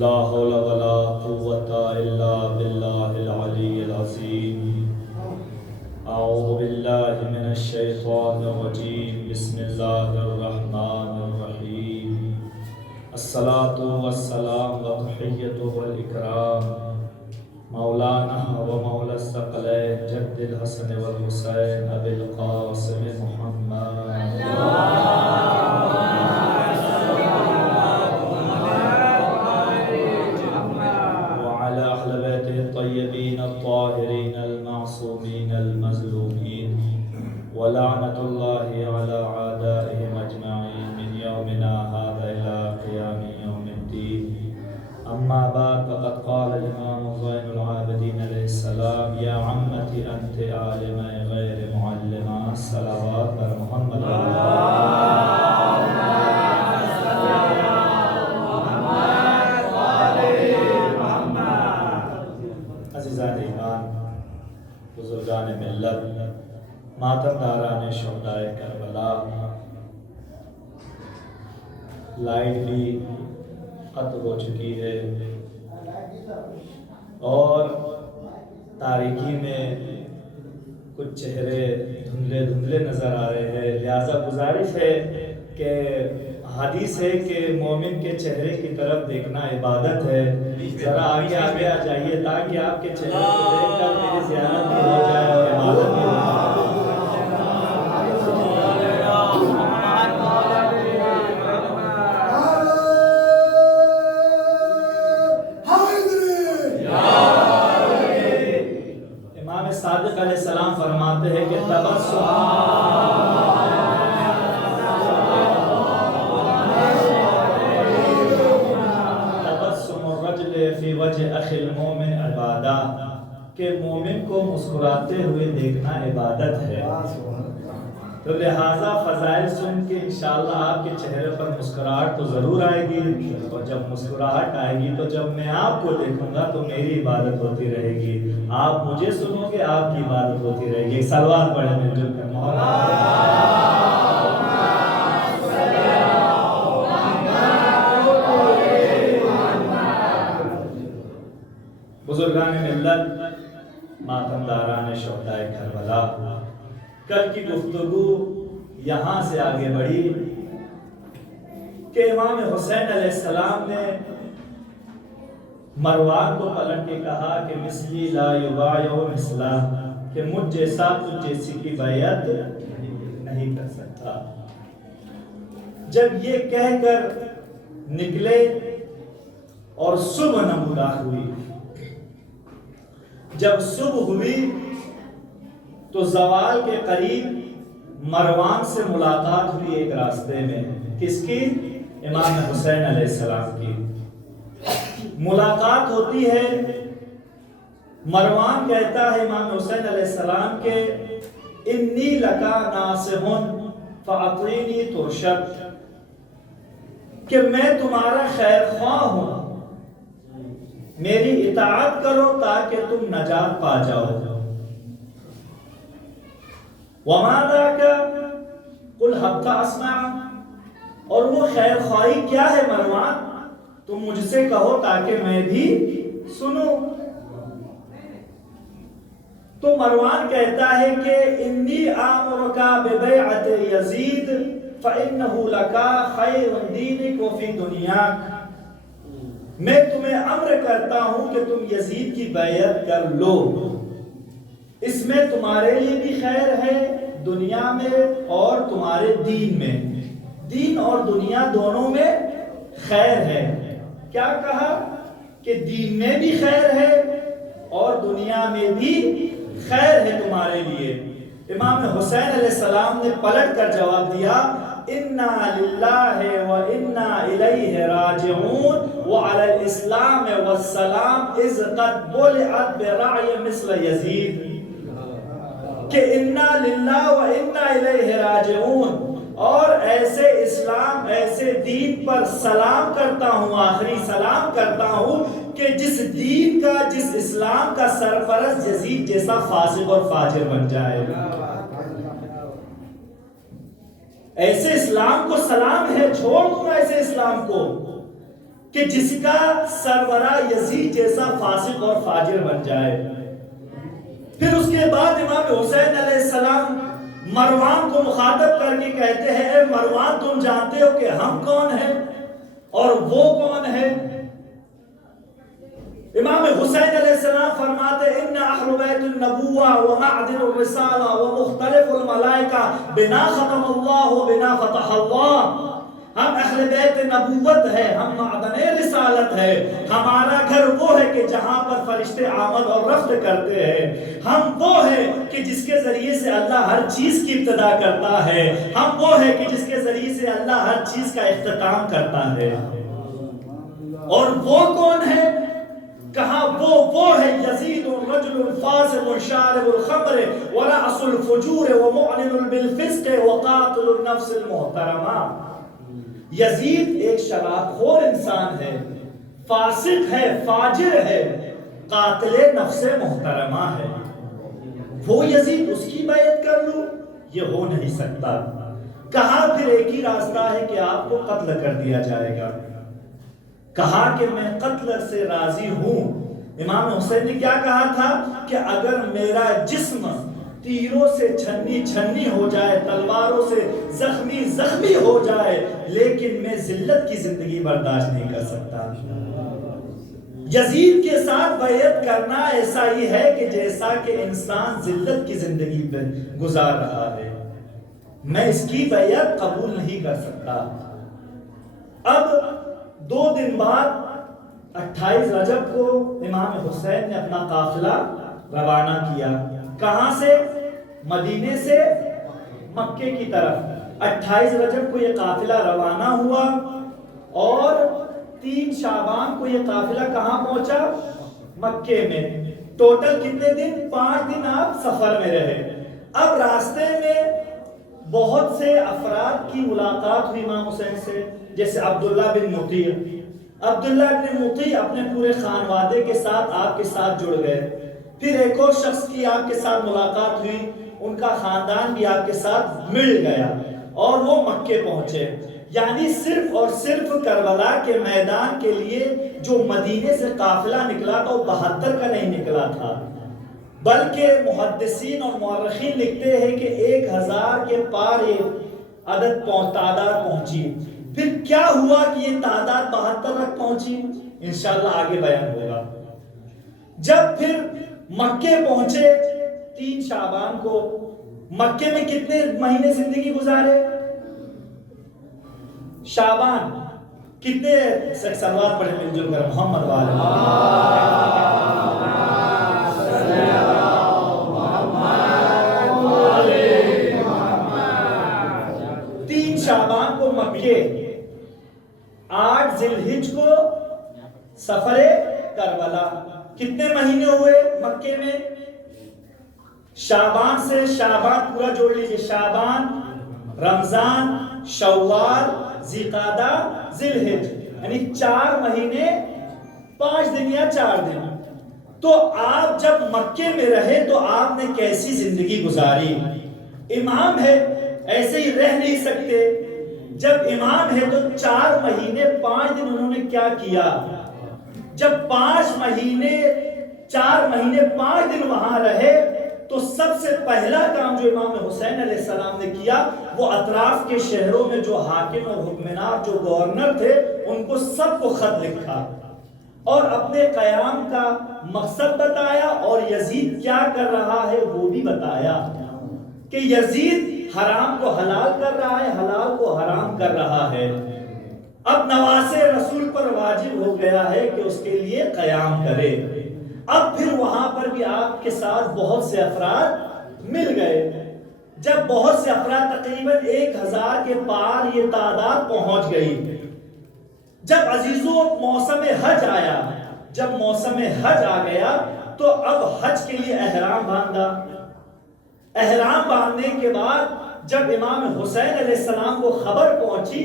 لا حول ولا قوة إلا بالله العلي العظيم. أعوذ بالله من الشيطان الرجيم. بسم الله الرحمن الرحيم. الصلاة والسلام والتحية والإكرام مولانا ومولى الثقلين جد الحسن والحسين أبي القاسم محمد وعلى أهل بيته الطيبين الطاهرين المعصومين المظلومين ولعنة الله على أعدائهم أجمعين من يومنا هذا إلى قيام يوم الدين. أما بعد فقد قال الإمام زين العابدين عليه السلام يا عمتي أنت عالمة غير معلمة. صلوات بر محمد عزیزان ایمان، بزرگان ملت، ماتم داران شہدائے کربلا، لائٹ بھی ختم ہو چکی ہے اور تاریکی میں کچھ چہرے دھندلے دھندلے نظر آ رہے ہیں. لہذا گزارش ہے کہ حدیث ہے کہ مومن کے چہرے کی طرف دیکھنا عبادت ہے. ذرا آگے آگے آ جائیے تاکہ آپ کے چہرے کو دیکھ کر میری زیارت بھی ہو جائے اور عبادت بھی ہو جائے. صادق علیہ السلام فرماتے ہیں کہ تبسم الرجل فی وجہ اخی المومن عبادہ، کہ مومن کو مسکراتے ہوئے دیکھنا عبادت ہے. تو لہٰذا فضائل سن کے انشاءاللہ آپ کے چہرے پر مسکراہٹ تو ضرور آئے گی، اور جب مسکراہٹ آئے گی تو جب میں آپ کو دیکھوں گا تو میری عبادت ہوتی رہے گی. آپ مجھے سنو گے، آپ کی عبادت ہوتی رہے گی. صلوات پڑھیں مل جل کر. بزرگان ملت، ماتم داران شہدائے کربلا، کل کی گفتگو یہاں سے آگے بڑھی کہ امام حسین علیہ السلام نے مروان کو پلٹ کے کہا کہ مثلی لا یبایع مثلا، کہ مجھ جیسا تجھ جیسی کی بیعت نہیں کر سکتا. جب یہ کہہ کر نکلے اور صبح نمودار ہوئی، جب صبح ہوئی تو زوال کے قریب مروان سے ملاقات ہوئی ایک راستے میں. کس کی؟ امام حسین علیہ السلام کی. ملاقات ہوتی ہے. مروان کہتا ہے امام حسین علیہ السلام کے انی لکا ناصح فاطینی ترشد، کہ میں تمہارا خیر خواہ ہوں، میری اطاعت کرو تاکہ تم نجات پا جاؤ. وما ذاک قل حتی اسمع، اور وہ خیر خواہی کیا ہے مروان؟ تم مجھ سے کہو تاکہ میں بھی سنوں. تو مروان کہتا ہے کہ انی آمرک ببیعت یزید فإنہ لکا خیر دینک وفی دنیاک، میں تمہیں امر کرتا ہوں کہ تم یزید کی بیعت کر لو، اس میں تمہارے لیے بھی خیر ہے دنیا میں اور تمہارے دین میں. دین اور دنیا دونوں میں خیر ہے. کیا کہا؟ کہ دین میں بھی خیر ہے اور دنیا میں بھی خیر ہے تمہارے لیے. امام حسین علیہ السلام نے پلٹ کر جواب دیا انا للہ و انا الیہ راجعون وعلی الاسلام والسلام اذ قد بلعت برعی مثل یزید، کہ انا للہ و انا الیہ راجعون، اور ایسے اسلام ایسے دین پر سلام کرتا ہوں، آخری سلام کرتا ہوں کہ جس دین کا جس اسلام کا سرپرست یزید جیسا فاسق اور فاجر بن جائے. ایسے اسلام کو سلام ہے، چھوڑ دوں ایسے اسلام کو کہ جس کا سربراہ یزید جیسا فاسق اور فاجر بن جائے۔ پھر اس کے بعد امام حسین علیہ السلام مروان کو مخاطب کر کے کہتے ہیں، اے مروان تم جانتے ہو کہ ہم کون ہیں اور وہ کون ہے؟ امام حسین علیہ السلام فرماتے ہیں، ان اہل بیت النبوہ ومعدن الرسالہ ومختلف الملائکہ بنا ختم اللہ و بنا فتح اللہ۔ ہم اہل بیت نبوت ہے، ہم معدن رسالت ہے، ہمارا گھر وہ ہے کہ جہاں پر فرشتے آمد اور رفت کرتے ہیں، ہم وہ ہے کہ جس کے ذریعے سے اللہ ہر چیز کی ابتدا کرتا ہے، ہم وہ ہے کہ جس کے ذریعے سے اللہ ہر چیز کا اختتام کرتا ہے۔ اور وہ کون ہے؟ کہا وہ ہے یزید الرجل الفاسق شارب الخمر ورأس الفجور ومعلن بالفسق وقاتل النفس المحترمہ۔ یزید ایک شراب خور انسان ہے، فاسق ہے، فاجر ہے، قاتل نفس محترمہ ہے۔ وہ یزید اس کی بیعت کر لوں؟ یہ ہو نہیں سکتا۔ کہا پھر ایک ہی راستہ ہے کہ آپ کو قتل کر دیا جائے گا۔ کہا کہ میں قتل سے راضی ہوں۔ امام حسین نے کیا کہا تھا کہ اگر میرا جسم تیروں سے چھنی چھنی ہو جائے، تلواروں سے زخمی زخمی ہو جائے، لیکن میں ذلت کی زندگی برداشت نہیں کر سکتا۔ یزید کے ساتھ بیعت کرنا ایسا ہی ہے کہ جیسا کہ انسان ذلت کی زندگی پہ گزار رہا ہے، میں اس کی بیعت قبول نہیں کر سکتا۔ اب 2 دن بعد 28 رجب کو امام حسین نے اپنا قافلہ روانہ کیا۔ کہاں سے؟ مدینے سے مکے کی طرف۔ 28 رجب کو یہ قافلہ روانہ ہوا اور 3 شعبان کو یہ قافلہ کہاں پہنچا؟ مکے میں۔ ٹوٹل کتنے دن؟ 5 دن آپ سفر میں رہے۔ اب راستے میں بہت سے افراد کی ملاقات ہوئی امام حسین سے، جیسے عبداللہ بن مطیع۔ عبداللہ بن مطیع اپنے پورے خانوادے کے ساتھ آپ کے ساتھ جڑ گئے۔ پھر ایک اور شخص کی آپ کے ساتھ ملاقات ہوئی، ان کا خاندان بھی آپ کے ساتھ مل گیا اور وہ مکے پہنچے۔ یعنی صرف اور صرف کربلا کے میدان کے لیے جو مدینے سے قافلہ نکلا تھا وہ 72 کا نہیں نکلا تھا، بلکہ محدثین اور مورخین لکھتے ہیں کہ 1000 کے پار یہ تعداد پہنچی۔ پھر کیا ہوا کہ یہ تعداد 72 تک پہنچی؟ انشاءاللہ آگے بیان ہوگا۔ جب پھر مکے پہنچے 3 شعبان کو، مکے میں کتنے مہینے زندگی گزارے؟ شعبان کتنے؟ صلوات پڑھیں مل جل کر محمد والے 3 شعبان کو مکے، 8 ذی الحج کو سفر کربلا۔ کتنے مہینے ہوئے مکے میں؟ شعبان سے شعبان پورا جوڑ لیجئے، شعبان، رمضان، شوال، ذیقعدہ، ذی الحج، یعنی 4 مہینے 5 دن یا 4 دن۔ تو آپ جب مکے میں رہے تو آپ نے کیسی زندگی گزاری؟ امام ہے، ایسے ہی رہ نہیں سکتے۔ جب امام ہے تو 4 مہینے 5 دن انہوں نے کیا کیا؟ جب 5 مہینے 4 مہینے 5 دن وہاں رہے تو سب سے پہلا کام جو امام حسین علیہ السلام نے کیا وہ اطراف کے شہروں میں جو حاکم اور حکمران جو گورنر تھے ان کو سب کو خط لکھا اور اپنے قیام کا مقصد بتایا اور یزید کیا کر رہا ہے وہ بھی بتایا کہ یزید حرام کو حلال کر رہا ہے، حلال کو حرام کر رہا ہے۔ اب نواسے رسول پر واجب ہو گیا ہے کہ اس کے لیے قیام کرے۔ اب پھر وہاں پر بھی آپ کے ساتھ بہت سے افراد مل گئے۔ جب بہت سے افراد تقریباً 1000 کے پار یہ تعداد پہنچ گئی، جب عزیزوں موسم حج آیا، جب موسم حج آ گیا تو اب حج کے لیے احرام باندھا۔ احرام باندھنے کے بعد جب امام حسین علیہ السلام کو خبر پہنچی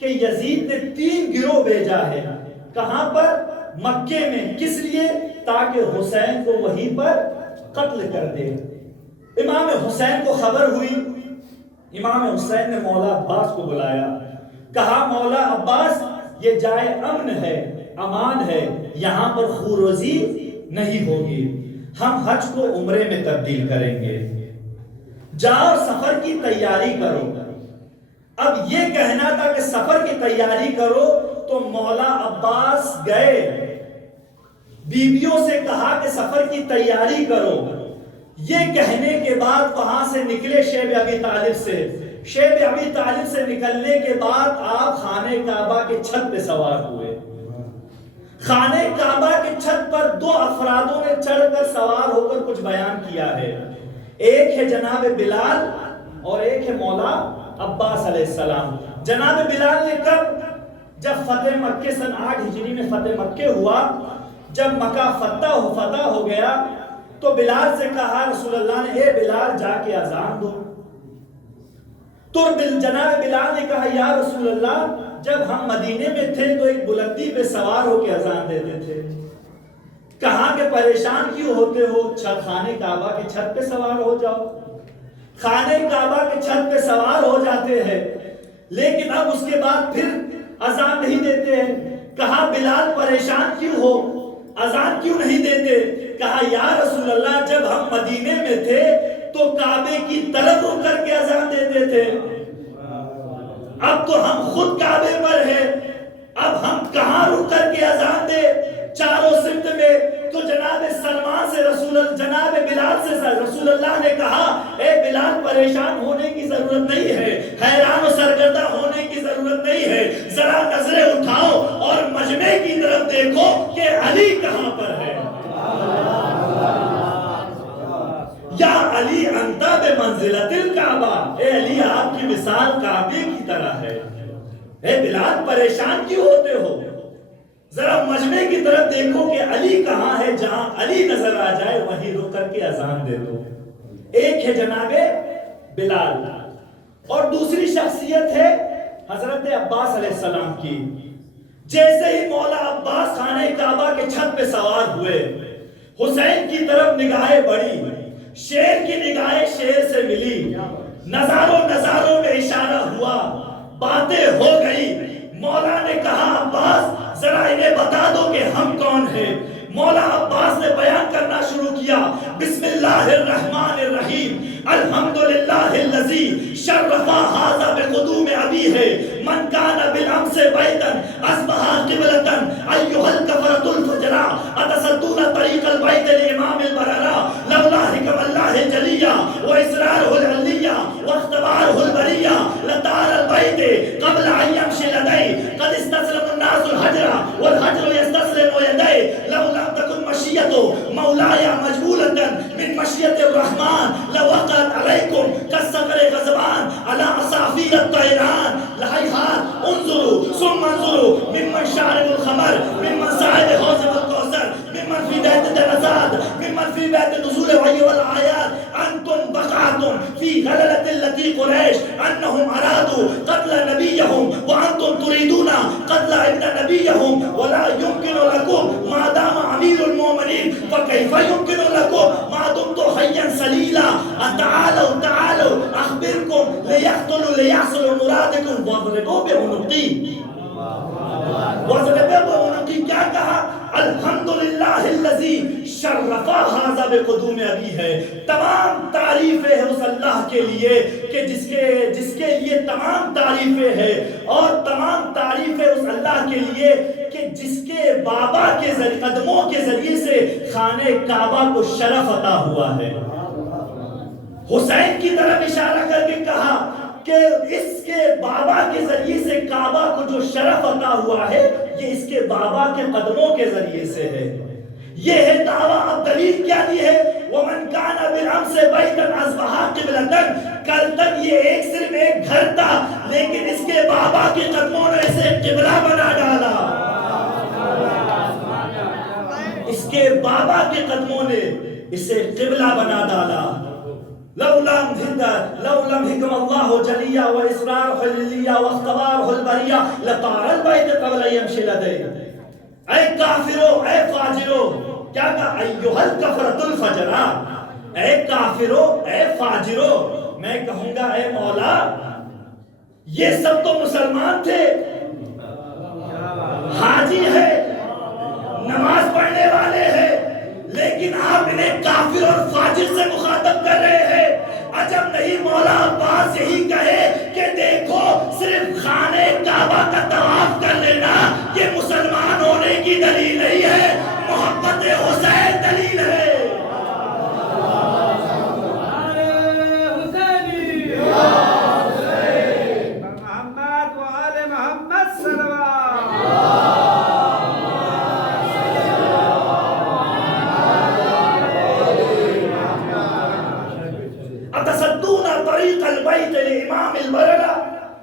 کہ یزید نے 3 گروہ بھیجا ہے، کہاں پر؟ مکے میں۔ کس لیے؟ تاکہ حسین کو وہیں پر قتل کر دے۔ امام حسین کو خبر ہوئی، امام حسین نے مولا عباس کو بلایا، کہا مولا عباس یہ جائے امن ہے، امان ہے، یہاں پر خوروزی نہیں ہوگی، ہم حج کو عمرے میں تبدیل کریں گے، جاؤ سفر کی تیاری کرو۔ اب یہ کہنا تھا کہ سفر کی تیاری کرو، تو مولا عباس گئے، بیویوں سے کہا کہ سفر کی تیاری کرو۔ یہ کہنے کے بعد وہاں سے نکلے شیب ابی طالب سے، شیب ابی طالب سے نکلنے کے بعد آپ خانہ کعبہ کے چھت پہ سوار ہوئے۔ خانہ کعبہ کے چھت پر دو افرادوں نے چڑھ کر سوار ہو کر کچھ بیان کیا ہے، ایک ہے جناب بلال اور ایک ہے مولا عباس علیہ السلام۔ جناب بلال نے کب؟ جب فتح مکہ سن 8 ہجری میں فتح مکہ ہوا، جب مکہ فتح ہو گیا تو بلال سے کہا رسول اللہ نے، اے بلال جا کے اذان دو۔ تو جناب بلال نے کہا یا رسول اللہ جب ہم مدینے میں تھے تو ایک بلندی پہ سوار ہو کے اذان دیتے تھے، کہا کہ پریشان کیوں ہوتے ہو، خانہ کعبہ کے چھت پہ سوار ہو جاؤ۔ خانہ کعبہ کے چھت پہ سوار ہو جاتے ہیں، لیکن اب اس کے بعد پھر اذان نہیں دیتے ہیں۔ کہا بلال پریشان کیوں ہو، اذان کیوں نہیں دیتے؟ کہا یا رسول اللہ جب ہم مدینے میں تھے تو کعبے کی طرف رک کر کے اذان دیتے تھے، اب تو ہم خود کعبے پر ہیں، اب ہم کہاں رک کر کے اذان دے چاروں سمت میں؟ تو جناب سلمان سے جناب بلال سے رسول اللہ نے کہا اے بلال پریشان ہونے کی ضرورت نہیں ہے، حیران و سرگردہ ہونے کی ضرورت نہیں ہے، ذرا نظریں اٹھاؤ اور مجمع کی طرف دیکھو کہ علی کہاں پر ہے۔ یا علی انتا بمنزلت الکعبہ، اے علی آپ کی مثال کعبے کی طرح ہے۔ اے بلال پریشان کیوں ہوتے ہو، ذرا مجمع کی طرف دیکھو کہ علی کہاں ہے، جہاں علی نظر آ جائے وہیں رک کر کے اذان دے دو۔ ایک ہے جناب بلال اور دوسری شخصیت ہے حضرت عباس علیہ السلام کی۔ جیسے ہی مولا عباس خانہ کعبہ کے چھت پہ سوار ہوئے، حسین کی طرف نگاہیں بڑھی، شیر کی نگاہیں شیر سے ملی، نظاروں میں اشارہ ہوا، باتیں ہو گئی۔ مولا نے کہا عباس ذرا انہیں بتا دو کہ ہم کون ہیں۔ مولا عباس نے بیان کرنا شروع کیا، بسم اللہ الرحمن الرحیم، الحمدللہ الذی شرف ھذا بقدوم ابی ہے، من کان بالامس بیتا اصبح قبلۃ ایھا الکفرۃ الفجرا اتصدون طریق البیت لامام البررا لولا حکم اللہ جلیہ واسرارہ العلیہ واختبارہ البریہ لطار البیت قبل ان یمشی لدیہ قد استسلم الناس الحجر والحجر یستسلم یدیہ لولا تکن مشیۃ مولایا مجبولۃ من مشیۃ الرحمن لوقعت علیکم کالصقر غضبان علی اصافیر الطیران لہیہات انظروا ثم انظروا ممن شارب الخمر ممن صاحب حوض الکوثر ممن فی بیت جنازات ممن فی بیت نزول الوحی والآیات انتم بقعتم فی غللۃ التی قریش انہم ارادوا قتل نبیہم وانتم تریدون قتل ابن نبیہم ولا يمكن لكم ما دام امیر المؤمنین فكيف يمكن لكم ما دمتم حيا سلیلا تعالوا اخبركم ليقتلوا ليحصلوا مرادكم واضربوا بعنقی۔ کیا کہا؟ الحمدللہ الذی شرف ھذا بقدوم ابی ہے، تمام تعریفیں ہیں اس اللہ کے لیے کہ جس کے لیے تمام تعریفیں ہیں، اور تمام تعریفیں اس اللہ کے لیے کہ جس کے بابا کے قدموں کے ذریعے سے خانہ کعبہ کو شرف عطا ہوا ہے۔ حسین کی طرف اشارہ کر کے کہا کہ اس کے بابا کے ذریعے سے کعبہ کو جو شرف عطا ہوا ہے یہ اس کے بابا کے قدموں کے ذریعے سے ہے۔ یہ ہے دعویٰ۔ اب دلیل کیا دی ہے؟ وَمَنْ كَانَ بِالْأَمْسِ بَيْتًا أَصْبَحَ قِبْلَةً، کل تک یہ صرف ایک گھر تھا، لیکن اس کے بابا کے قدموں نے اسے قبلہ بنا ڈالا۔ اس کے بابا کے قدموں نے اسے قبلہ بنا ڈالا۔ لولم حکم اللہ جلیہ و اسرارہ العلیہ و اختبارہ البریہ لطار البیت قبل یمشی لدیہ۔ اے کافرو، اے فاجرو، کیا کہا؟ ایھا الکفرۃ الفجرا، اے کافرو، اے فاجرو، میں کہوں گا اے مولا یہ سب تو مسلمان تھے، حاجی ہے، نماز پڑھنے والے ہیں، لیکن آپ انہیں کافر اور فاجر سے مخاطب کر رہے ہیں۔ عجب نہیں مولا عباس یہی کہے کہ دیکھو صرف خانہ کعبہ کا طواف کر لینا یہ مسلمان ہونے کی دلیل نہیں ہے، محبت حسین دلیل ہے۔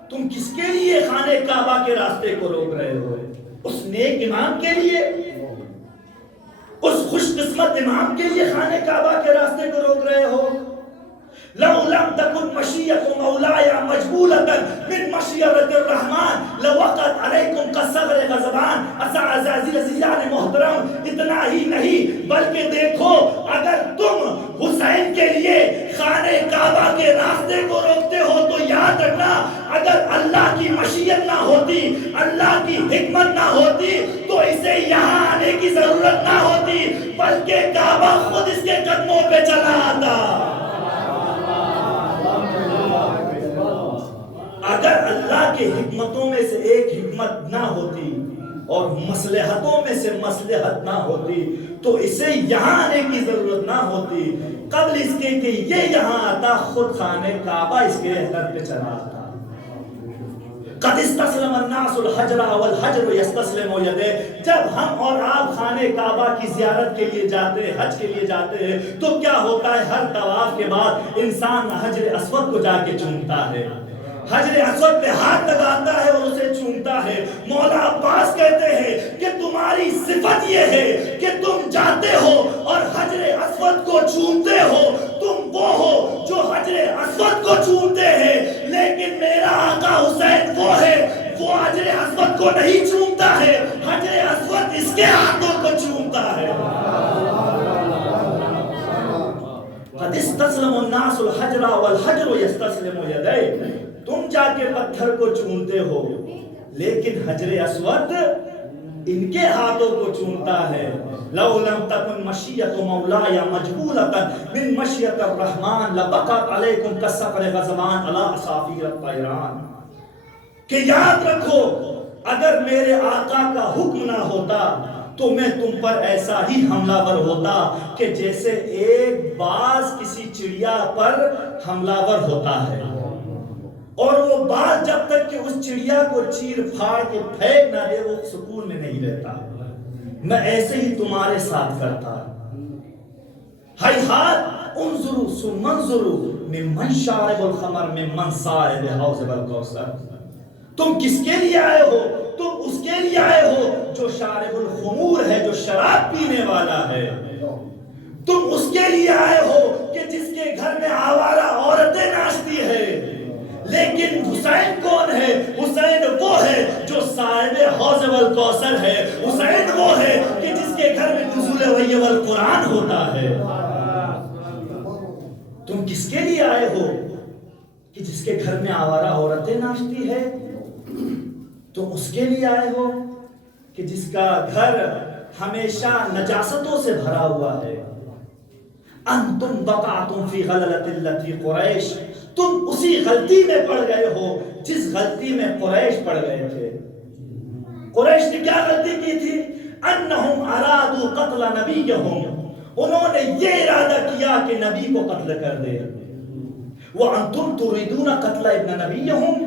تم کس کے لیے خانہ کعبہ کے راستے کو روک رہے ہو؟ اس نیک امام کے لیے، اس خوش قسمت امام کے لیے خانہ کعبہ کے راستے کو روک رہے ہو؟ لو لم تكن مشیۃ مولایا مجبولۃ من مشیۃ الرحمن لوقعت علیکم کالصغر غضبان۔ عزیزان محترم اتنا ہی نہیں بلکہ دیکھو اگر تم حسین کے لیے خانہ کعبہ کے راستے کو روکتے ہو تو یاد رکھنا اگر اللہ کی مشیت نہ ہوتی، اللہ کی حکمت نہ ہوتی تو اسے یہاں آنے کی ضرورت نہ ہوتی، بلکہ کعبہ خود اس کے قدموں پہ چلا آتا۔ اگر اللہ کے حکمتوں میں سے ایک حکمت نہ ہوتی اور مصلحتوں میں سے مصلحت نہ ہوتی تو اسے یہاں آنے کی ضرورت نہ ہوتی، قبل اس کے کہ یہ یہاں آتا خود خانہ کعبہ اس کے در پہ چلا آتا۔ قد استسلم الناس الحجر والحجر يستسلم يديه۔ جب ہم اور آپ خانہ کعبہ کی زیارت کے لیے جاتے ہیں، حج کے لیے جاتے ہیں تو کیا ہوتا ہے؟ ہر طواف کے بعد انسان حجر اسود کو جا کے چومتا ہے، حجر اسود پہ ہاتھ لگاتا ہے اور اسے چومتا ہے۔ مولا عباس کہتے ہیں کہ تمہاری صفت یہ ہے کہ تم جاتے ہو اور حجر اسود کو چومتے ہو، تم وہ ہو جو حجر اسود کو چومتے ہیں، لیکن میرا آقا حسین وہ ہے وہ حجر اسود کو نہیں چومتا ہے، حجر اسود اس کے ہاتھوں کو چومتا ہے۔ قد استسلم الناس الحجر والحجر يستسلم يديه۔ تم جا کے پتھر کو چومتے ہو لیکن حجر اسود ان کے ہاتھوں کو چومتا ہے۔ لو لم تكن مشیۃ مولاي مجبولۃ من مشیۃ الرحمن لبقت علیکم کالصقر غضبان علی اصافیر الطیران۔ کہ یاد رکھو اگر میرے آقا کا حکم نہ ہوتا تو میں تم پر ایسا ہی حملہ ور ہوتا کہ جیسے ایک باز کسی چڑیا پر حملہ ور ہوتا ہے اور وہ باز جب تک کہ اس چڑیا کو چیر پھاڑ کے پھینک نہ دے وہ سکون میں نہیں رہتا، میں ایسے ہی تمہارے ساتھ کرتا۔ ہیہات انظروا ثم انظروا ممن شارب الخمر ممن صائب حوض الکوثر۔ تم کس کے لیے آئے ہو؟ تم اس کے لیے آئے ہو جو شارب الخمور ہے، جو شراب پینے والا ہے۔ تم اس کے لیے آئے ہو کہ جس کے گھر میں آوارہ عورتیں ناچتی ہے، لیکن حسین کون ہے؟ حسین وہ ہے جو صاحب حوض الکوثر ہے، حسین وہ ہے کہ جس کے گھر میں نزول وحی والقرآن ہوتا ہے۔ تم کس کے لیے آئے ہو؟ کہ جس کے گھر میں آوارہ عورتیں ناچتی ہے؟ تم اس کے لیے آئے ہو کہ جس کا گھر ہمیشہ نجاستوں سے بھرا ہوا ہے۔ انتم وقعتم فی غللۃ التی قریش، تم اسی غلطی میں پڑ گئے ہو جس غلطی میں قریش پڑ گئے تھے۔ قریش نے کیا غلطی کی تھی؟ انہم ارادوا قتل نبیہم، انہوں نے یہ ارادہ کیا کہ نبی کو قتل کر دے۔ وانتم تريدون قتل ابن نبیہم،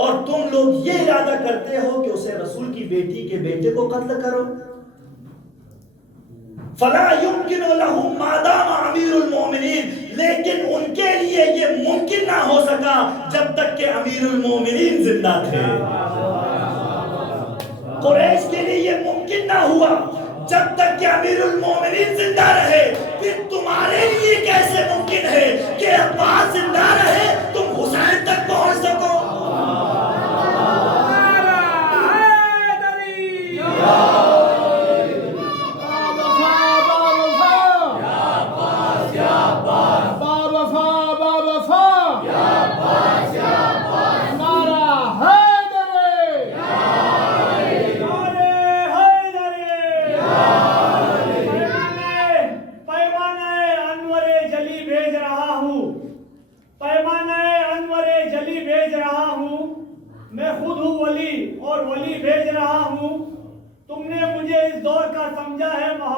اور تم لوگ یہ ارادہ کرتے ہو کہ اسے رسول کی بیٹی کے بیٹے کو قتل کرو۔ فلا يمكن لهم ما دام امیر المومنین، لیکن ان کے لیے یہ ممکن نہ ہو سکا جب تک کہ امیر المومنین زندہ تھے۔ قریش کے لیے یہ ممکن نہ ہوا جب تک کہ امیر المومنین زندہ رہے، پھر تمہارے لیے کیسے ممکن ہے کہ عباس زندہ رہے تم حسین تک پہنچ سکو؟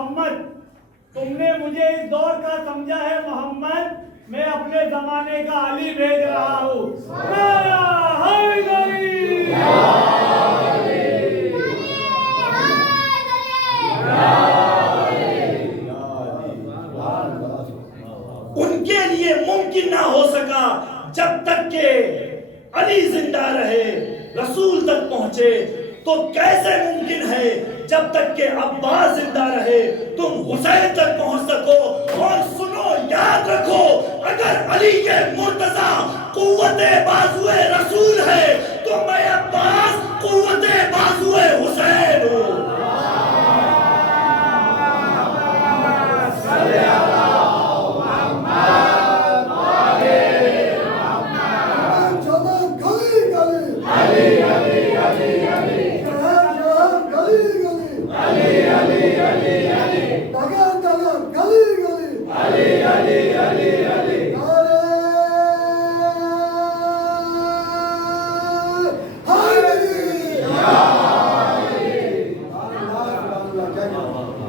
محمد تم نے مجھے اس دور کا سمجھا ہے محمد میں اپنے زمانے کا علی بھیج رہا ہوں ان کے لیے ممکن نہ ہو سکا جب تک کہ علی زندہ رہے رسول تک پہنچے تو کیسے ممکن ہے جب تک کہ عباس زندہ رہے تم حسین تک پہنچ سکو اور سنو یاد رکھو اگر علی مرتضیٰ قوت بازوئے رسول ہے تو میں عباس قوت بازوئے حسین ہوں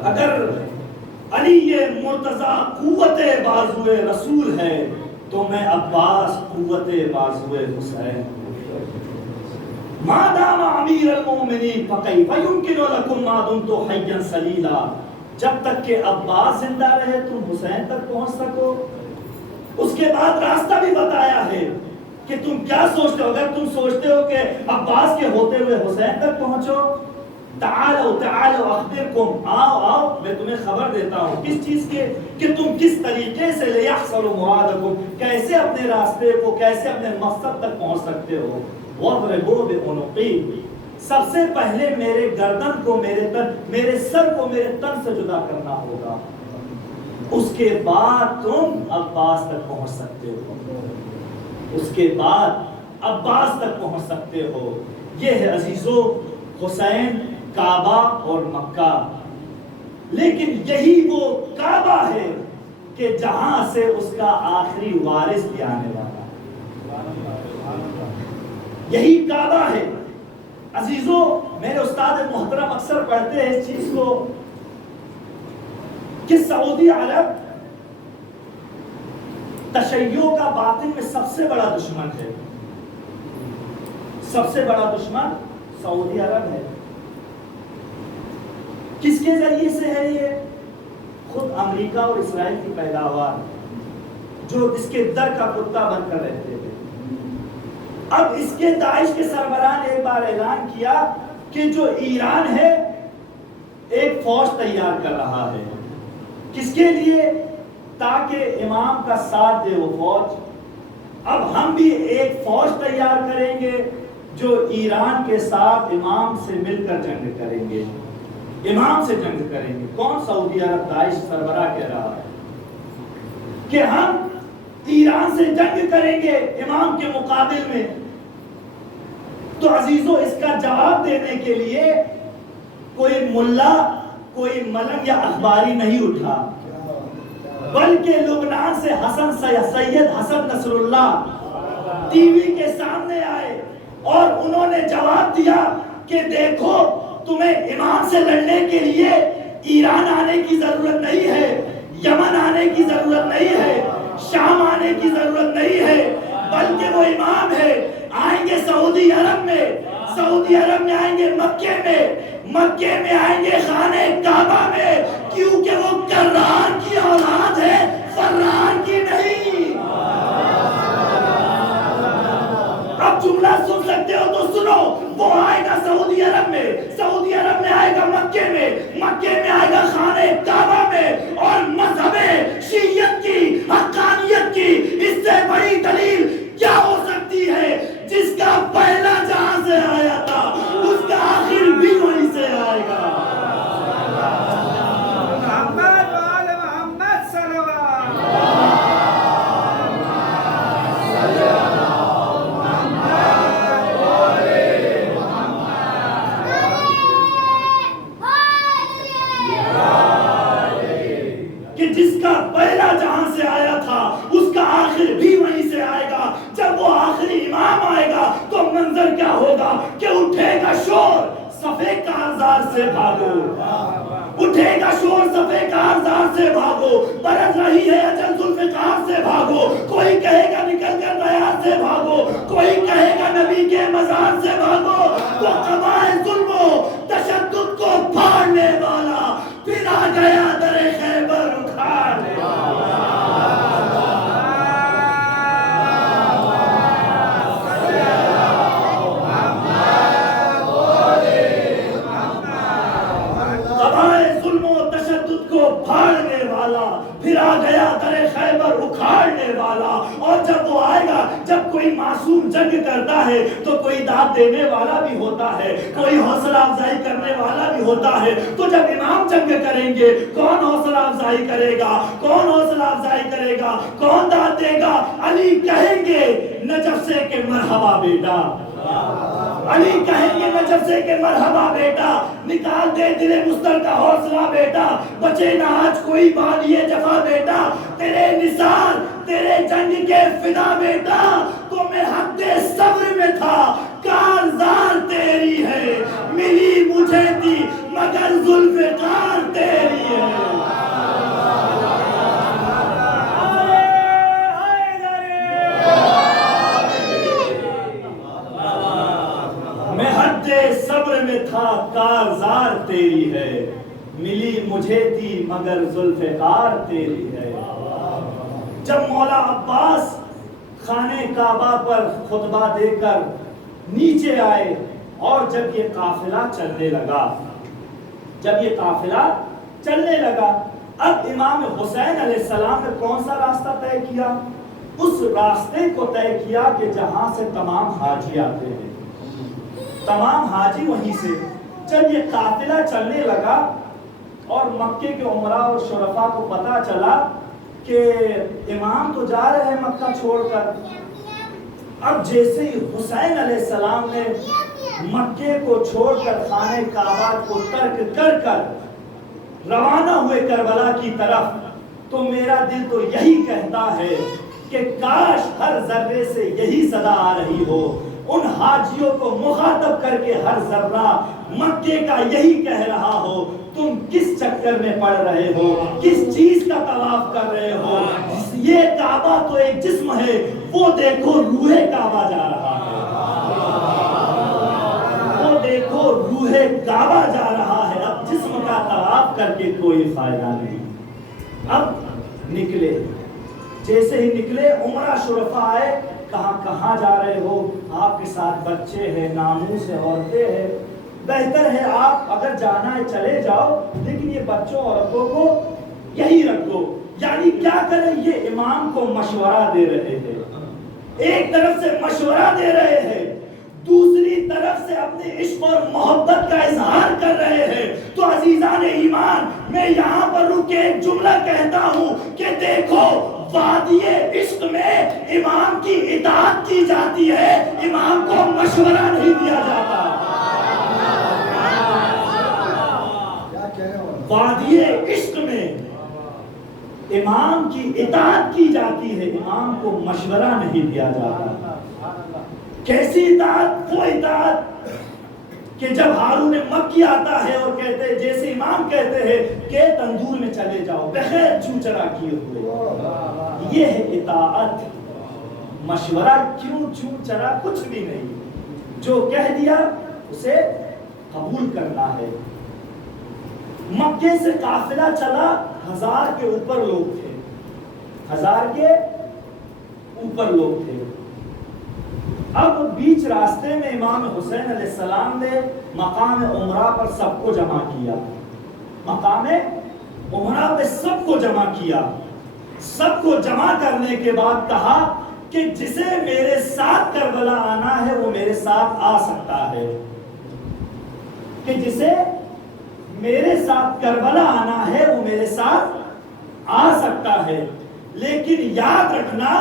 اگر علی مرتضیٰ قوت بازوئے رسول ہے تو میں عباس قوت بازوئے حسین ما دام امیر المومنین فکیف یمکن لکم ما دمتم حیا سلیلا جب تک کہ عباس زندہ رہے تم حسین تک پہنچ سکو اس کے بعد راستہ بھی بتایا ہے کہ تم کیا سوچتے ہو اگر تم سوچتے ہو کہ عباس کے ہوتے ہوئے حسین تک پہنچو تعالوا اخبرکم آؤ میں تمہیں خبر دیتا ہوں کس چیز کے کہ تم کس طریقے سے لیحصل مرادکم کیسے اپنے راستے کو کیسے اپنے مقصد تک پہنچ سکتے ہو وَاضْرِبُوا بِعُنُقِي سب سے پہلے میرے گردن کو میرے سر کو میرے تن سے جدا کرنا ہوگا اس کے بعد تم عباس تک پہنچ سکتے ہو اس کے بعد عباس تک پہنچ سکتے ہو یہ ہے عزیزو حسین کعبہ اور مکہ لیکن یہی وہ کعبہ ہے کہ جہاں سے اس کا آخری وارث بھی آنے والا یہی کعبہ ہے عزیزو میرے استاد محترم اکثر پڑھتے ہیں اس چیز کو کہ سعودی عرب تشیع کا باطن میں سب سے بڑا دشمن ہے سب سے بڑا دشمن سعودی عرب ہے کس کے ذریعے سے ہے یہ خود امریکہ اور اسرائیل کی پیداوار جو اس کے در کا کتا بن کر رہتے تھے اب اس کے داعش کے سربراہ نے ایک بار اعلان کیا کہ جو ایران ہے ایک فوج تیار کر رہا ہے کس کے لیے تاکہ امام کا ساتھ دے وہ فوج اب ہم بھی ایک فوج تیار کریں گے جو ایران کے ساتھ امام سے مل کر جنگ کریں گے امام سے جنگ کریں گے کون سعودی عرب داعش سربراہ کہہ رہا ہے کہ ہم ایران سے جنگ کریں گے امام کے مقابل میں تو عزیزو اس کا جواب دینے کے لیے کوئی ملا کوئی ملنگ یا اخباری نہیں اٹھا بلکہ لبنان سے سید حسن نصر اللہ ٹی وی کے سامنے آئے اور انہوں نے جواب دیا کہ دیکھو تمہیں امام سے لڑنے کے لیے ایران آنے کی ضرورت نہیں ہے یمن آنے کی ضرورت نہیں ہے شام آنے کی ضرورت نہیں ہے بلکہ وہ امام ہے آئیں گے سعودی عرب میں آئیں گے مکے میں آئیں گے خانہ کعبہ میں کیونکہ وہ کرار کی اولاد ہے فرار کی نہیں اب جملہ سن سکتے ہو تو سنو وہ آئے گا سعودی عرب میں آئے گا مکے میں آئے گا خانہ کعبہ میں اور مذہب شیعیت کی حقانیت کی اس سے بڑی دلیل کیا ہو سکتی ہے جس کا پہلا جہاں سے آیا تھا اس کا آخر بھی وہیں سے آئے گا جس کا پہلا جہاں سے آیا تھا اس کا آخر بھی وہیں سے آئے گا جب وہ آخری امام آئے گا تو منظر کیا ہوگا کہ اٹھے گا شور صفے کارزار سے بھاگو، اٹھے گا شور صفے کارزار سے بھاگو، برس رہی ہے اجل ذوالفقار سے بھاگو، کوئی کہے گا نکل کر دیار سے بھاگو، کوئی کہے گا نبی کے مزار سے بھاگو، وہ قبائل ظلم و تشدد کو پھاڑنے والا پھر آ گیا در خیبر اکھاڑنے والا۔ پھاڑنے والا پھر آ گیا در خیبر اکھاڑنے والا۔ اور جب وہ آئے گا، جب کوئی معصوم جنگ کرتا ہے تو کوئی داد دینے والا بھی ہوتا ہے، کوئی حوصلہ افزائی کرنے والا بھی ہوتا ہے۔ تو جب امام جنگ کریں گے، کون حوصلہ افزائی کرے گا؟ کون حوصلہ افزائی کرے گا؟ کون داد دے گا؟ علی کہیں گے نجف سے کہ مرحبا بیٹا، علی کہیں گے نجف سے کہ مرحبا بیٹا، نکال دے دل مستر کا حوصلہ بیٹا، بچے نہ آج کوئی بالیے جفا بیٹا، تیرے نثار تیرے جنگ کے فدا بیٹا، تو میں حد صبر میں تھا کارزار تیری ہے، ملی مجھے تھی مگر ذوالفقار تیری ہے۔ صبر میں تھا کارزار تیری ہے، ملی مجھے تھی مگر ذوالفقار تیری ہے۔ جب مولا عباس خانہ کعبہ پر خطبہ دے کر نیچے آئے اور جب یہ قافلہ چلنے لگا، اب امام حسین علیہ السلام نے کون سا راستہ طے کیا؟ اس راستے کو طے کیا کہ جہاں سے تمام حاجی آتے ہیں، تمام حاجی وہیں سے۔ جب یہ قافلہ چلنے لگا اور مکے کے عمراء اور شرفاء کو پتا چلا کہ امام تو جا رہے ہیں مکہ چھوڑ کر، اب جیسے ہی حسین علیہ السلام نے مکے کو چھوڑ کر خانہ کعبہ کو ترک کر کر روانہ ہوئے کربلا کی طرف، تو میرا دل تو یہی کہتا ہے کہ کاش ہر ذرے سے یہی صدا آ رہی ہو، ان حاجیوں کو مخاطب کر کے ہر ذرہ مکے کا یہی کہہ رہا ہو، تم کس چکر میں پڑ رہے ہو، کس چیز کا طواف کر رہے ہو، یہ کعبہ تو ایک جسم ہے، وہ دیکھو روح کعبہ جا رہا ہے، وہ دیکھو روح کعبہ جا رہا ہے، اب جسم کا طواف کر کے کوئی فائدہ نہیں۔ اب نکلے، جیسے ہی نکلے عمرہ شرفاء آئے، کہاں جا رہے ہو؟ آپ کے ساتھ بچے ہیں، ناموس ہے، عورتیں ہیں، بہتر ہے آپ اگر جانا ہے چلے جاؤ، لیکن یہ بچوں عورتوں کو یہی رکھو۔ یعنی کیا کریں؟ یہ امام کو مشورہ دے رہے ہیں، ایک طرف سے مشورہ دے رہے ہیں، دوسری طرف سے اپنے عشق اور محبت کا اظہار کر رہے ہیں۔ تو عزیزان ایمان، میں یہاں پر رک کے ایک جملہ کہتا ہوں کہ دیکھو، وادی عشق میں امام کی اطاعت کی جاتی ہے، امام کو مشورہ نہیں دیا جاتا۔ وادی عشق میں امام کی اطاعت کی جاتی ہے، امام کو مشورہ نہیں دیا جاتا۔ کیسی اطاعت؟ وہ اطاعت کہ جب ہارون مکی آتا ہے اور کہتے ہیں، جیسے امام کہتے ہیں کہ تندور میں چلے جاؤ بغیر چوچرا کیے ہوئے، یہ ہے اطاعت۔ مشورہ کیوں چوچرا کچھ بھی نہیں، جو کہہ دیا اسے قبول کرنا ہے۔ مکے سے قافلہ چلا، 1000 کے اوپر لوگ تھے، 1000 کے اوپر لوگ تھے۔ اب بیچ راستے میں امام حسین علیہ السلام نے مقام عمرہ پر سب کو جمع کیا، مقام عمرہ پہ سب کو جمع کیا۔ سب کو جمع کرنے کے بعد کہا کہ جسے میرے ساتھ کربلا آنا ہے وہ میرے ساتھ آ سکتا ہے، کہ جسے میرے ساتھ کربلا آنا ہے وہ میرے ساتھ آ سکتا ہے، لیکن یاد رکھنا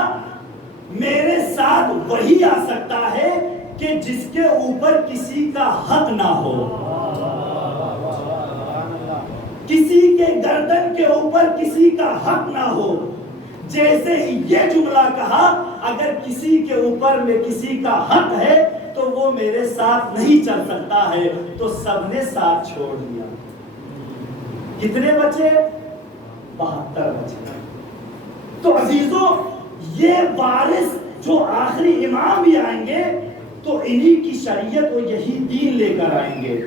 میرے ساتھ وہی آ سکتا ہے کہ جس کے اوپر کسی کا حق نہ ہو، کسی کے گردن کے اوپر کسی کا حق نہ ہو۔ جیسے ہی یہ جملہ کہا، اگر کسی کے اوپر میں کسی کا حق ہے تو وہ میرے ساتھ نہیں چل سکتا ہے، تو سب نے ساتھ چھوڑ دیا۔ کتنے بچے؟ 72 بچے۔ تو عزیزوں، یہ وارث جو آخری امام بھی آئیں گے تو انہی کی شریعت و یہی دین لے کر آئیں گے،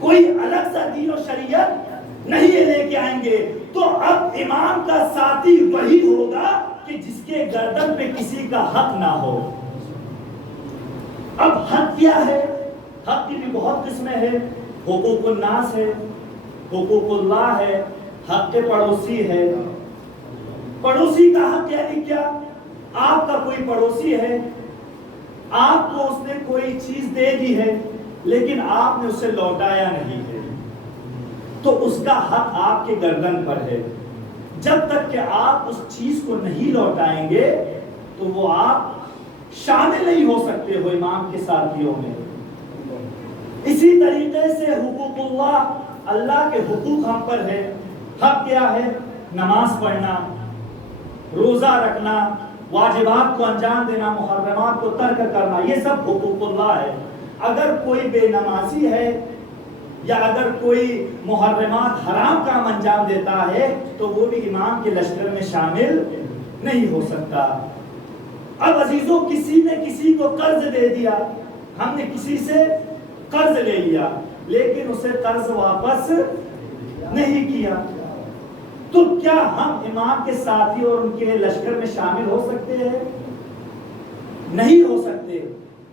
کوئی الگ سا دین و شریعت نہیں لے کے آئیں گے۔ تو اب امام کا ساتھی وہی ہوگا کہ جس کے گردن پہ کسی کا حق نہ ہو۔ اب حق کیا ہے؟ حق کی بھی بہت قسمیں ہیں، حقوق الناس ہے، حقوق اللہ ہے، حق پڑوسی ہے۔ پڑوسی کا حق یعنی کیا؟ آپ کا کوئی پڑوسی ہے، آپ کو اس نے کوئی چیز دے دی ہے لیکن آپ نے اسے لوٹایا نہیں ہے، تو اس کا حق آپ کے گردن پر ہے۔ جب تک کہ آپ اس چیز کو نہیں لوٹائیں گے تو وہ آپ شامل نہیں ہو سکتے ہو امام کے ساتھیوں میں۔ اسی طریقے سے حقوق اللہ، اللہ کے حقوق ہم پر ہے۔ حق کیا ہے؟ نماز پڑھنا، روزہ رکھنا، واجبات کو انجام دینا، محرمات کو ترک کرنا، یہ سب حقوق اللہ ہے۔ اگر کوئی بے نمازی ہے یا اگر کوئی محرمات حرام کام انجام دیتا ہے تو وہ بھی امام کے لشکر میں شامل نہیں ہو سکتا۔ اب عزیزوں، کسی نے کسی کو قرض دے دیا، ہم نے کسی سے قرض لے لیا لیکن اسے قرض واپس نہیں کیا، تو کیا ہم امام کے ساتھی اور ان کے لشکر میں شامل ہو سکتے ہیں؟ نہیں ہو سکتے۔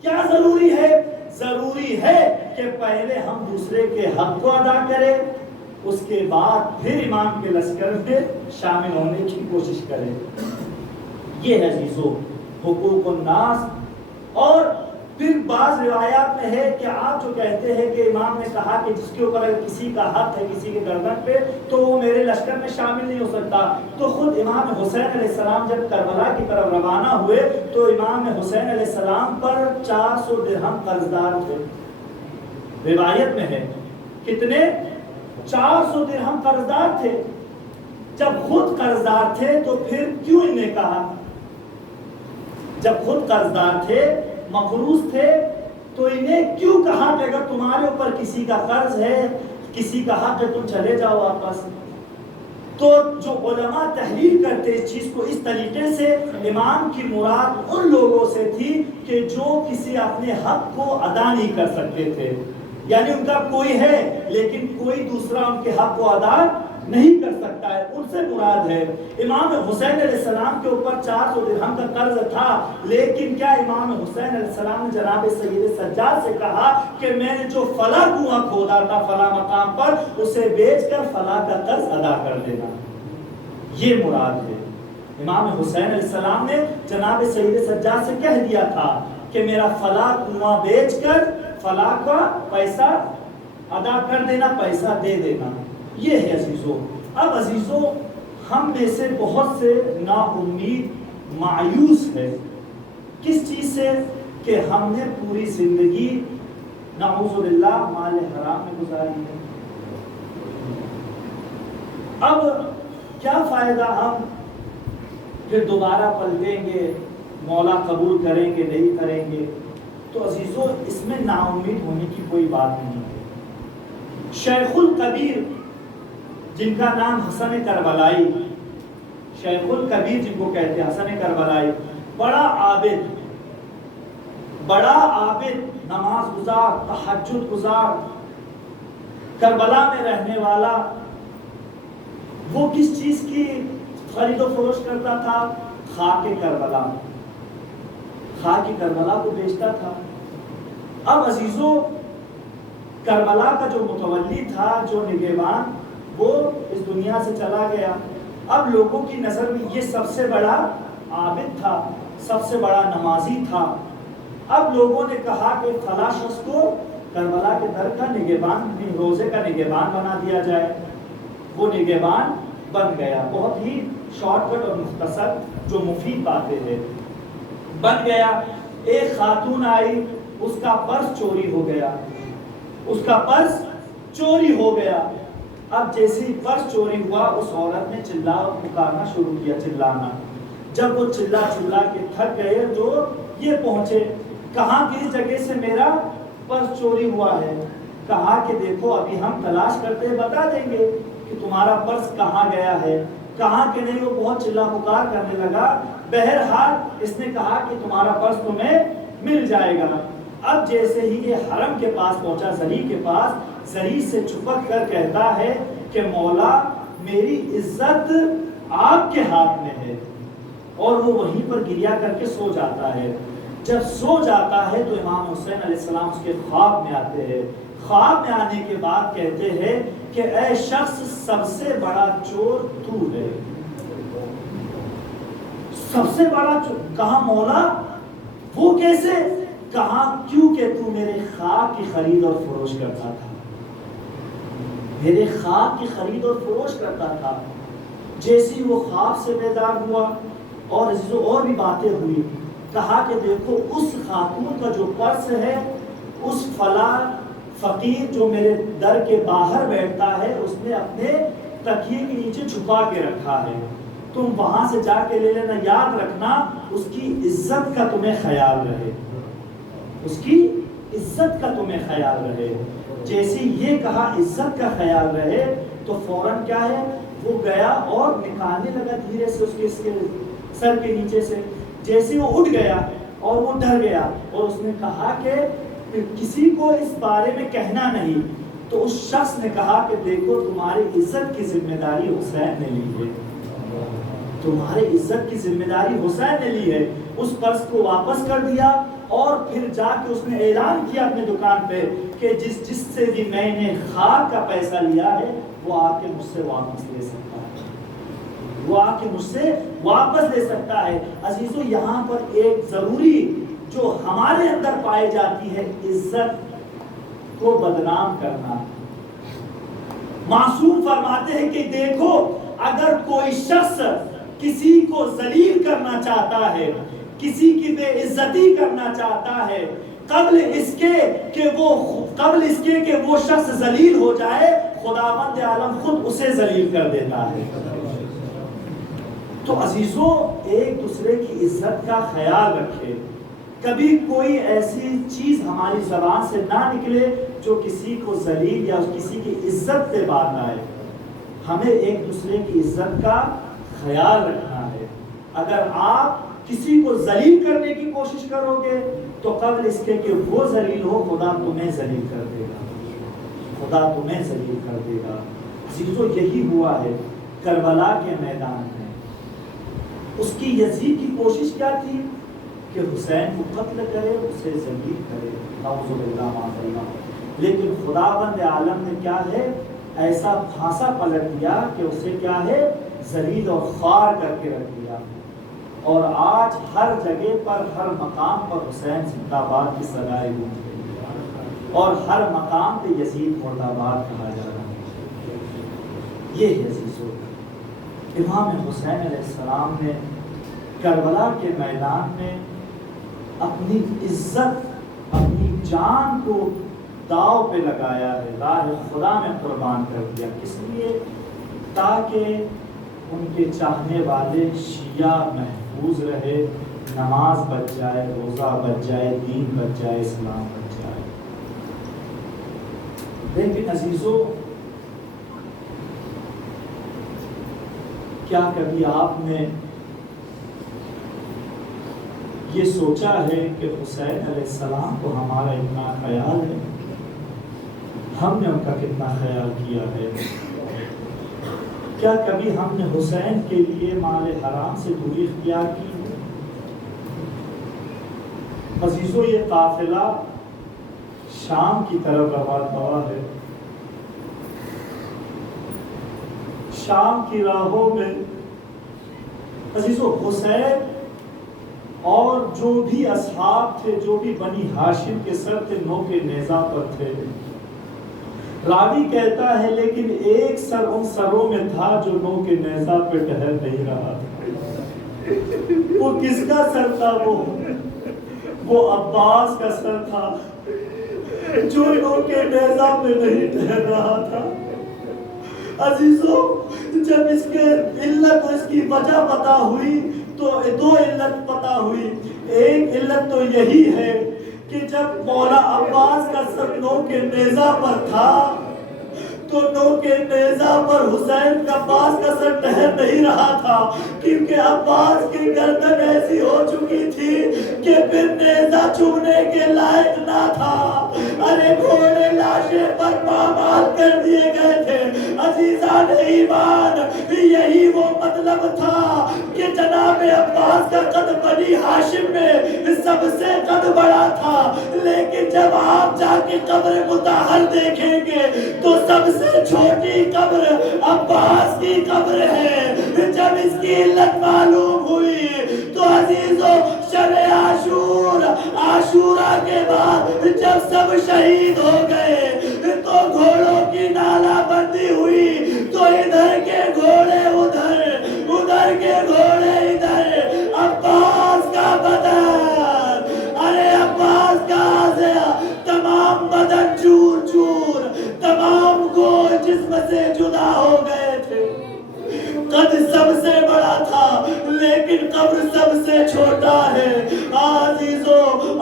کیا ضروری ہے؟ ضروری ہے کہ پہلے ہم دوسرے کے حق کو ادا کریں، اس کے بعد پھر امام کے لشکر میں شامل ہونے کی کوشش کریں۔ یہ ہے عزیزو حقوق الناس۔ اور پھر بعض روایات میں ہے کہ آپ جو کہتے ہیں کہ امام نے کہا کہ جس کے اوپر اگر کسی کا حق ہے کسی کے گردن پہ تو وہ میرے لشکر میں شامل نہیں ہو سکتا، تو خود امام حسین علیہ السلام جب کربلا کی طرف روانہ ہوئے تو امام حسین علیہ السلام پر 400 درہم قرضدار تھے۔ روایت میں ہے کتنے؟ 400 درہم قرضدار تھے۔ جب خود قرضدار تھے تو پھر کیوں انہیں کہا؟ جب خود قرضدار تھے، مقروض تھے، تو انہیں کیوں کہا کہ اگر تمہارے اوپر کسی کا قرض ہے، کسی کا حق ہے، تم چلے جاؤ واپس؟ تو جو علماء تحلیل کرتے اس چیز کو اس طریقے سے، امام کی مراد ان لوگوں سے تھی کہ جو کسی اپنے حق کو ادا نہیں کر سکتے تھے، یعنی ان کا کوئی ہے لیکن کوئی دوسرا ان کے حق کو ادا نہیں کر سکتا ہے، ان سے مراد ہے۔ امام حسین علیہ السلام کے اوپر 400 درہم کا قرض تھا، لیکن کیا امام حسین علیہ السلام نے جناب سید سجاد سے کہا کہ میں نے جو فلاں کنواں کھودا تھا فلاں مقام پر اسے بیچ کر فلاں کا قرض ادا کر دینا؟ یہ مراد ہے۔ امام حسین علیہ السلام نے جناب سید سجاد سے کہہ دیا تھا کہ میرا فلاں کنواں بیچ کر فلاں کا پیسہ ادا کر دینا، پیسہ دے دینا۔ یہ ہے عزیزو۔ اب عزیزو، ہم میں سے بہت سے نا امید مایوس ہے کس چیز سے؟ کہ ہم نے پوری زندگی نعوذ باللہ مال حرام میں گزاری ہے۔ اب کیا فائدہ ہم پھر دوبارہ پلٹیں گے، مولا قبول کریں گے نہیں کریں گے؟ تو عزیزو، اس میں نا امید ہونے کی کوئی بات نہیں ہے۔ شیخ الکبیر جن کا نام حسن کربلائی، شیخ الکبیر جن کو کہتے ہیں حسن کربلائی، بڑا عابد، نماز گزار، تہجد گزار، کربلا میں رہنے والا، وہ کس چیز کی خرید و فروخت کرتا تھا؟ خاک کربلا، خاک کربلا کو بیچتا تھا۔ اب عزیزو، کربلا کا جو متولی تھا، جو نگہبان، وہ اس دنیا سے چلا گیا۔ اب لوگوں کی نظر میں یہ سب سے بڑا عابد تھا، سب سے بڑا نمازی تھا۔ اب لوگوں نے کہا کہ فلاں شخص کو کربلا کے در کا نگہبان، روزے کا نگہبان بنا دیا جائے۔ وہ نگہبان بن گیا، بہت ہی شارٹ کٹ اور مختصر جو مفید باتیں ہیں، بن گیا۔ ایک خاتون آئی، اس کا پرس چوری ہو گیا، اس کا پرس چوری ہو گیا۔ اب جیسے ہی پرس چوری ہوا، اس عورت نے چلا پکارنا شروع کیا، چلانا۔ جب وہ چلا کے تھک گئے تو یہ پہنچے کہا کہ اس جگہ سے میرا پرس چوری ہوا ہے. کہا کہ دیکھو ابھی ہم تلاش کرتے ہیں بتا دیں گے کہ تمہارا پرس کہاں گیا ہے. کہا کہ نہیں. وہ بہت چلا پکار کرنے لگا. بہرحال اس نے کہا کہ تمہارا پرس تمہیں مل جائے گا. اب جیسے ہی یہ حرم کے پاس پہنچا، زری کے پاس، زری سے چھپک کر کہتا ہے کہ مولا میری عزت آپ کے ہاتھ میں ہے. اور وہ وہیں پر گریا کر کے سو جاتا ہے. جب سو جاتا ہے تو امام حسین علیہ السلام اس کے خواب میں آتے ہیں. خواب میں آنے کے بعد کہتے ہیں کہ اے شخص سب سے بڑا چور تو ہے. سب سے بڑا چور. کہا مولا وہ کیسے؟ کہا کیونکہ تو میرے خاک کی خرید اور فروش کرتا تھا. میرے خاک کی خرید اور فروش کرتا تھا. جیسی وہ خواب سے بیدار ہوا اور اور بھی باتیں ہوئی. کہا کہ دیکھو اس خاتون کا جو پرس ہے اس فلاں فقیر جو میرے در کے باہر بیٹھتا ہے اس نے اپنے تکیے کے نیچے چھپا کے رکھا ہے. تم وہاں سے جا کے لے لینا. یاد رکھنا اس کی عزت کا تمہیں خیال رہے. اس کی عزت کا تمہیں خیال رہے. جیسے یہ کہا عزت کا خیال رہے تو فوراً کیا ہے وہ گیا اور نکالنے لگا دھیرے سے اس کے سر کے نیچے سے. جیسے وہ اٹھ گیا اور وہ ڈر گیا اور اس نے کہا کہ کسی کو اس بارے میں کہنا نہیں. تو اس شخص نے کہا کہ دیکھو تمہاری عزت کی ذمہ داری حسین نے لی ہے. تمہاری عزت کی ذمہ داری حسین نے لی ہے. اس پرس کو واپس کر دیا اور پھر جا کے اس نے اعلان کیا اپنے دکان پہ کہ جس سے بھی میں نے خاک کا پیسہ لیا ہے وہ آ کے مجھ سے واپس لے سکتا ہے. وہ آ کے مجھ سے واپس لے سکتا ہے. عزیزو یہاں پر ایک ضروری جو ہمارے اندر پائی جاتی ہے عزت کو بدنام کرنا. معصوم فرماتے ہیں کہ دیکھو اگر کوئی شخص کسی کو ذلیل کرنا چاہتا ہے، کسی کی بے عزتی کرنا چاہتا ہے، قبل اس کے کہ وہ شخص ذلیل ہو جائے خداوند عالم خود اسے ذلیل کر دیتا ہے. تو عزیزو ایک دوسرے کی عزت کا خیال رکھے. کبھی کوئی ایسی چیز ہماری زبان سے نہ نکلے جو کسی کو ذلیل یا کسی کی عزت پہ بات آئے. ہمیں ایک دوسرے کی عزت کا خیال رکھنا ہے. اگر آپ کسی کو ذلیل کرنے کی کوشش کرو گے تو قبل اس کے کہ وہ ذلیل ہو خدا تمہیں ذلیل کر دے گا. خدا تمہیں ذلیل کر دے گا. عزیزو یہی ہوا ہے کربلا کے میدان میں. اس کی یزید کی کوشش کیا تھی کہ حسین کو قتل کرے، اسے ذلیل کرے. نعوذ باللہ معاذ اللہ. لیکن خداوند عالم نے کیا ہے ایسا پھانسا پلٹ دیا کہ اسے کیا ہے ذلیل اور خوار کر کے رکھ دیا. اور آج ہر جگہ پر ہر مقام پر حسین زندہ باد کی صدائیں گونج رہی ہے اور ہر مقام پہ یزید مرد آباد کہا جا رہا ہے. یہ ہے عزیزو امام حسین علیہ السلام نے کربلا کے میدان میں اپنی عزت اپنی جان کو داؤ پہ لگایا ہے، راہ خدا میں قربان کر دیا. کس لیے؟ تاکہ ان کے چاہنے والے شیعہ محفوظ رہے، نماز بچ جائے، روزہ بچ جائے، دین بچ جائے، اسلام بچ جائے. لیکن عزیزو کیا کبھی آپ نے یہ سوچا ہے کہ حسین علیہ السلام کو ہمارا اتنا خیال ہے؟ ہم نے ان کا کتنا خیال کیا ہے؟ کیا کبھی ہم نے حسین کے لیے مال حرام سے دوری اختیار کی ہے؟ عزیزو یہ قافلہ شام کی طرف رواں ہے. شام کی راہوں میں عزیزو حسین اور جو بھی اصحاب تھے، جو بھی بنی ہاشم کے سر تھے، نو کے نیزہ پر تھے. راوی کہتا ہے لیکن ایک سر ان سروں میں تھا جو نو کے نیزہ پہ ٹہر نہیں رہا تھا. وہ کس کا سر تھا؟ وہ عباس کا سر تھا جو نو کے نیزہ پہ نہیں ٹہر رہا تھا. عزیزو جب اس کے علت اور اس کی وجہ پتا ہوئی تو دو علت پتا ہوئی. ایک علت تو یہی ہے کہ جب مولا عباس کا سر نو کے نیزہ پر تھا تو نو کے نیزہ پر حسین کا عباس کا سر ٹہر نہیں رہا تھا، کیونکہ عباس کی گردن ایسی ہو چکی تھی کہ پھر نیزہ چومنے کے لائق نہ تھا۔ ارے گھوڑے لاشیں پر پامال کر دیے گئے تھے۔ عزیزان ایمان، یہی وہ مطلب تھا کہ جناب عباس کا قد بنی ہاشم میں سب سے قد بڑا تھا، لیکن جب آپ جا کے قبر مطہر دیکھیں گے تو سب سے چھوٹی قبر عباس کی قبر ہے۔ جب اس کی علت معلوم ہوئی تو عزیزو شب عاشورہ کے بعد جب سب شہید ہو گئے تو گھوڑوں کی نالا بندی ہوئی، تو ادھر کے گھوڑے ادھر، ادھر کے گھوڑے ادھر، عباس کا بدن، ارے عباس کا آزیا، تمام بدن چور چور، تمام گوشت جسم سے جدا ہو گئے تھے۔ قد سب سے بڑا تھا لیکن قبر سب سے چھوٹا ہے۔ عزیزو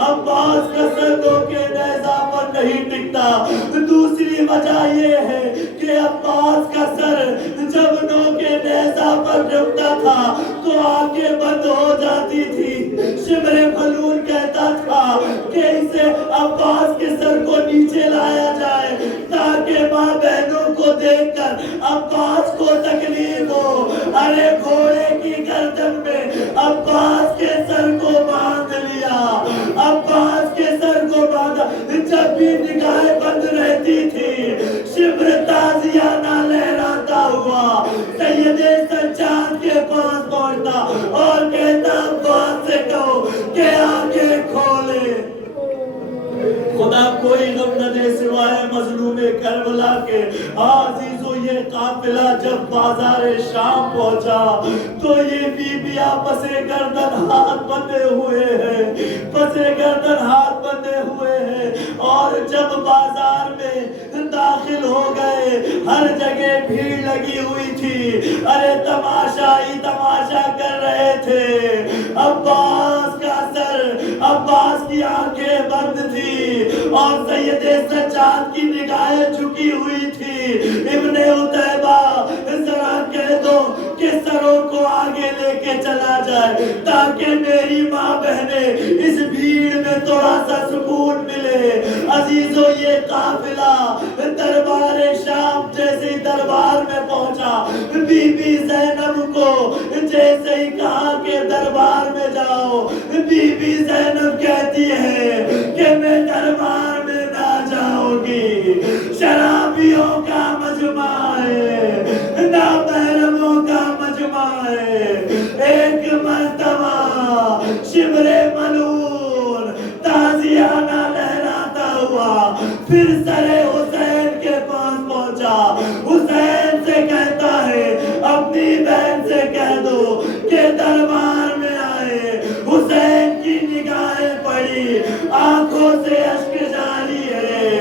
عباس کا سر نو کے نیزہ پر نہیں ٹکتا۔ دوسری وجہ یہ ہے کہ عباس کا سر جب نو کے نیزہ پر ٹکتا تھا تو آنکھیں بند ہو جاتی تھی۔ شمر ملعون کہتا تھا کہ اسے عباس کے سر کو نیچے لایا جائے تاکہ ماں بہنوں کو دیکھ کر عباس کو تکلیف ہو۔ ارے گھوڑے کی گردن میں عباس کے سر کو باندھ لیا، عباس کے سر کو باندھا۔ جب بھی نگاہیں بند رہتی تھی شمر تازیانہ لہراتا ہوا سید سجاد کے پاس پہنچتا اور کہتا عباس سے کہو کہ آنکھیں کھولے، خدا کوئی غم نہ دے سوائے مظلوم کربلا کے۔ عزیزو یہ قافلہ جب بازار شام پہنچا تو یہ بیبیاں پسے گردن ہاتھ بندھے ہوئے ہیں، پسے گردن ہاتھ بندھے ہوئے ہیں، اور جب بازار میں داخل ہو گئے ہر جگہ بھیڑ لگی ہوئی تھی۔ ارے تماشا ہی تماشا کر رہے تھے۔ عباس کا سر، عباس کی آنکھیں بند تھی اور سید سجاد کی نگاہیں جھکی ہوئی تھی۔ ابن عتیبہ ذرا کہہ دو کہ سروں کو آگے لے کے چلا جائے تاکہ میری ماں بہنیں اس بھیڑ میں تھوڑا سا سکون ملے۔ عزیزو یہ قافلہ دربار شام جیسے دربار میں پہنچا، بی بی زینب کو جیسے ہی کہا کہ دربار میں جاؤ، بی بی زینب کہتی ہے کہ میں دربار میں نہ جاؤں گی، شرابیوں کا مجمع ہے، نامحرموں کا مجمع ہے۔ ایک مرتبہ شمر ملعون تازیانہ لہراتا ہوا پھر سر حسین کے پاس پہنچا، حسین سے کہتا ہے اپنی بہن سے کہہ دو کہ دربار میں آئے۔ حسین کی نگاہیں پڑی، آنکھوں سے اشک جاری ہے،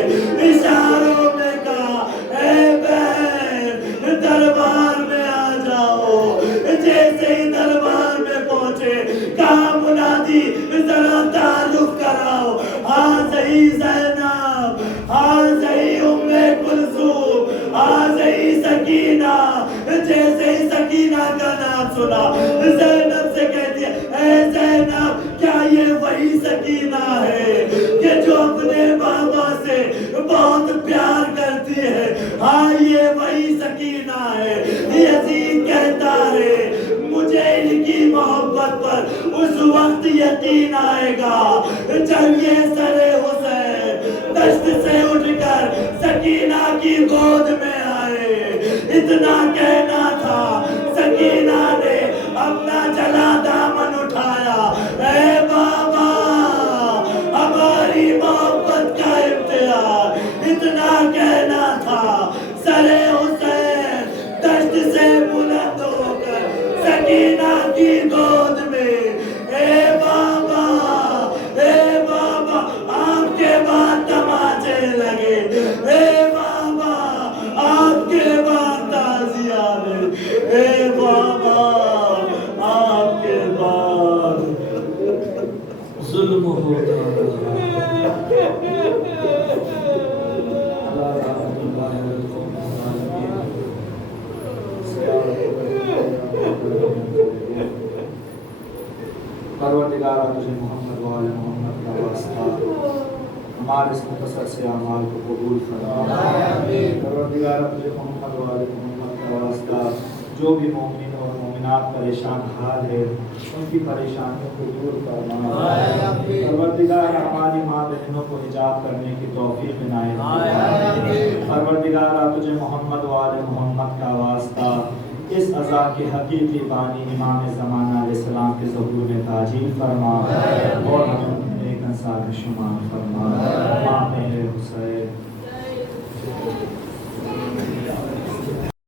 اشاروں میں کہا اے بہن دربار میں آ جاؤ۔ جیسے ہی دربار میں پہنچے کہا منادی ذرا تعارف کراؤ، ہاذہی زینب، ہاذہی ام کلثوم، ہاذہی سکینہ۔ جیسے ہی سکینہ کا نام سنا زینب سے کہتی ہے اے زینب کیا یہ وہی سکینہ ہے کہ جو اپنے بابا سے بہت پیار کرتی ہے؟ ہاں یہ وہی سکینہ ہے۔ یزید کہتا ہے مجھے ان کی محبت پر اس وقت یقین آئے گا جب یہ سر حسین دشت سے اٹھ کر سکینہ کی گود میں آئے۔ اتنا کہنا تھا، سکینہ نے اپنا جلا دامن اٹھایا، اے بابا ہماری محبت کا امتحان۔ اتنا کہنا تھا، سر حسین دشت سے بلند ہو کر سکینہ کی گود میں، اے بابا آپ کے بعد تماچے لگے، اے بابا آپ کے بعد تعزیانے، اے بابا آپ کے بعد ظلم ہوتا رہا۔ پروردگارا تجھے محمد و آل محمد کا واسطہ ہمارے اس مختصر سے اعمال کو قبول فرما۔ پروردگارا تجھے محمد و آل محمد کا واسطہ جو بھی مومن اور مومنات پریشان حال ہے ان کی پریشانیوں کو دور فرما۔ پروردگار ہماری ماں بہنوں کو حجاب کرنے کی توفیق عنایت فرما۔ پروردگار تجھے محمد و آل محمد کا واسطہ اس عزا کے حقیقی بانی امام زمانہ علیہ السلام کے ظہور میں تعجیل فرما اور ہمیں نیک انصار میں شمار فرما۔ ماں حسین